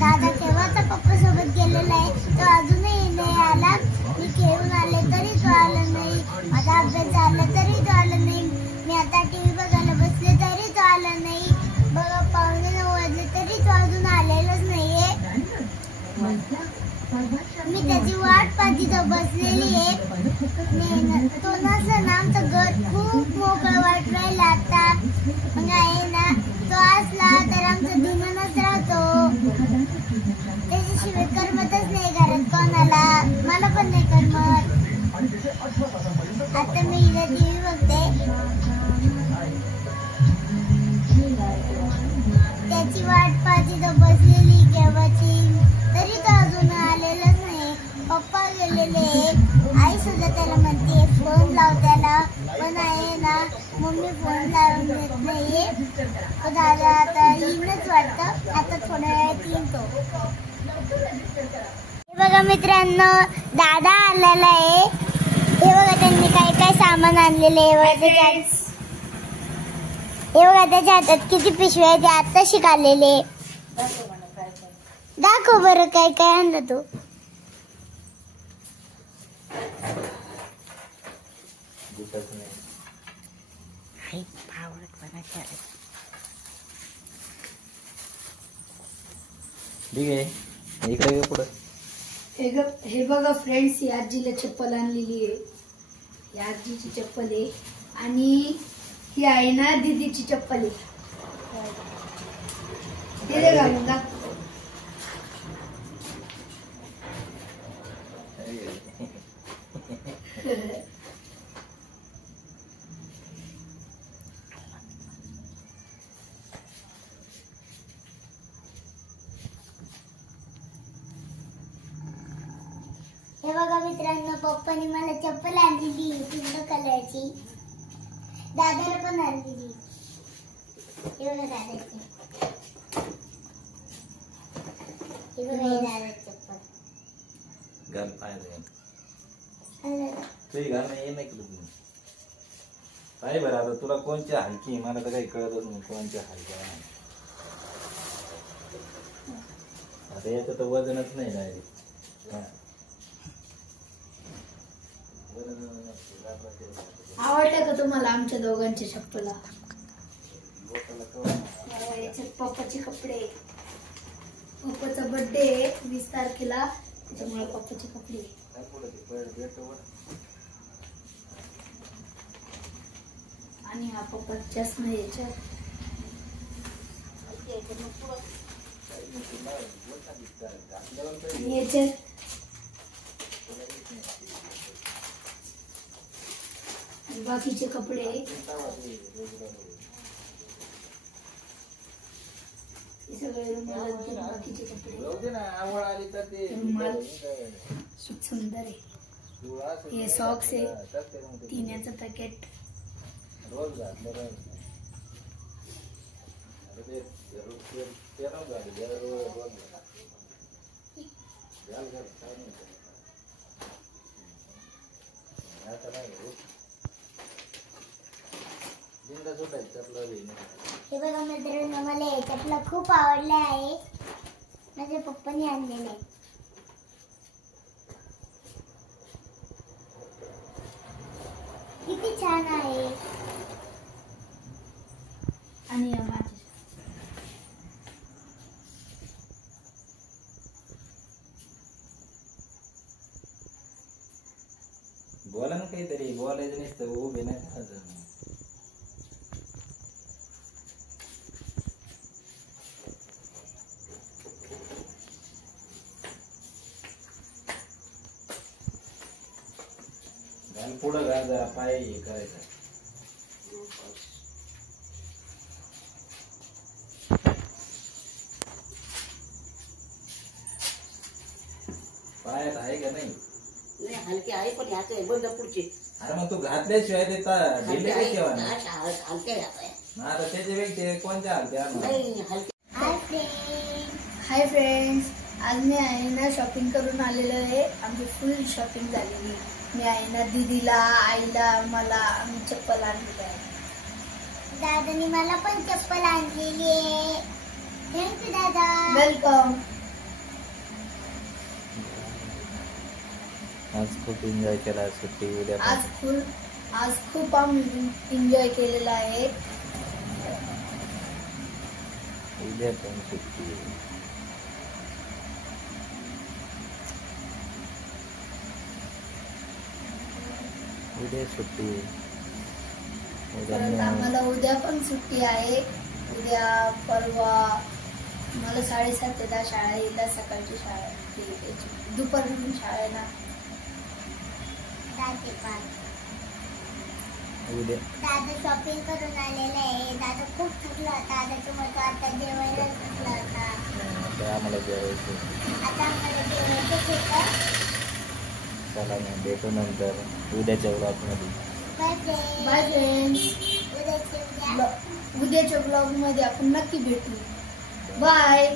दादा केव्हाचा पप्पा सोबत गेलेला आहे, तो अजूनही नाही आला. मी खेळून आले तरी तो आला नाही, माझा अभ्यास झाला तरी तो आला नाही, मी आता टीव्ही बघायला बसले तरी तो आला नाही. बघा 9:15 वाजले तरी तो अजून आलेलाच नाहीये. मी त्याची वाट पाहती तो बसलेली आहे. तो नसला ना आमचं घर खूप मोकळं वाट राहिलं आता. मग आहे ना, तो असला तर आमचं दिमानच राहतो. त्याच्याशिवाय करमतच नाही घरात कोणाला, मला पण नाही करमत. आता मी इथे टीव्ही बघते, त्याची वाट पाहती तो बसलेली केव्हाची, तरी तो अजून आलेलाच नाही. पप्पा गेलेले, आई सुद्धा त्याला म्हणते फोन लाव त्याला, पण आहे ना मम्मी फोन लावून देत नाहीये. दादा आता येईनच वाटतं, आता थोड्या वेळात येईन तो. हे बघा मित्रांनो, दादा आलेला आहे. हे बघा त्यांनी काय काय सामान आणलेलं आहे. हे बघा त्याच्या हातात किती पिशव्या आहेत, ते आता शिकालेले. दाखव बरं काय काय आणलं तू. हे बघा फ्रेंड्स, या आजीला चप्पल आणलेली आहे. या आजीची चप्पल आहे आणि ही आहे ना दीदीची चप्पल आहे. ते घालून दाखव. हे बघा मित्रांनो, पप्पानी मला चप्पल आणलेली पिंक कलरची, दादाला पण आणलेली. हे बघा दादाची, हे बघा हे दादाची चप्पल. घाल पाहिजे तुझी घाल नाही नाही केलं तुम्ही काय बरं. आता तुला कोणच्या हलकी, मला तर काही कळतच नाही कोणच्या हलक्या. आता याचं तर वजनच नाही डायरेक्ट. आवडलं का तुम्हाला आमच्या दोघांच्या चप्पला? पप्पाचे कपडे, पप्पाचा बर्थडे 20 तारखेला, त्याच्यामुळे पप्पाचे कपडे. आणि हा पप्पा चष्मा याच्यात. आणि याच्यात बाकीचे कपडे. सगळे बाकीचे कपडे. रुमाल सुंदर आहे. हे सॉक्स आहे, तिन्याचं पॅकेट. हे बघा मित्रांनो, मला हे चपला खूप आवडले आहे, माझ्या पप्पानी आणलेले आहे. किती छान आहे. आणि बोला ना काहीतरी, बोलायचं नसतं उभे नाही. पुढं घाल जरा, पाय हे करायचं. पायात आहे का नाही? हलके आहे पण ह्याचे बंद पुढचे. अरे मग तू घातल्याशिवाय देता ढिले काय ठेवा ना. हलके आता त्याच्यापेक्षा कोणत्या हलक्या? हाय फ्रेंड्स, आज मी आहे ना शॉपिंग करून आलेलो आहे. आमची फुल शॉपिंग झालेली. मी आहे ना दीदीला, आईला, मला आम्ही चप्पल आणलेली आहे. दादानी मला पण चप्पल आणलेली आहे. थँक्यू दादा. वेलकम. आज खूप एन्जॉय केला सुट्टी. उद्या आज खूप आम्ही एन्जॉय केलेला आहे. उद्या पण सुट्टी आहे. उद्या सुट्टी आहे. परत आम्हाला उद्या पण सुट्टी आहे. उद्या परवा मला 7:30 ते 10 शाळा येईल. सकाळची शाळा दुपारून शाळा आहे ना. उद्या दादा शॉपिंग करून आलेला आहे. दादा खूप थकला होता. दादाचं मग आता जेवायला थकला होता. आता आम्हाला जेवायचं. आता आम्हाला जेवायचंच होतं. चला मग भेटू नंतर उद्याच्या व्लॉगमध्ये. Bye friends. Bye friends. उद्याच्या उद्याच्या ब्लॉग मध्ये आपण नक्की भेटू. बाय.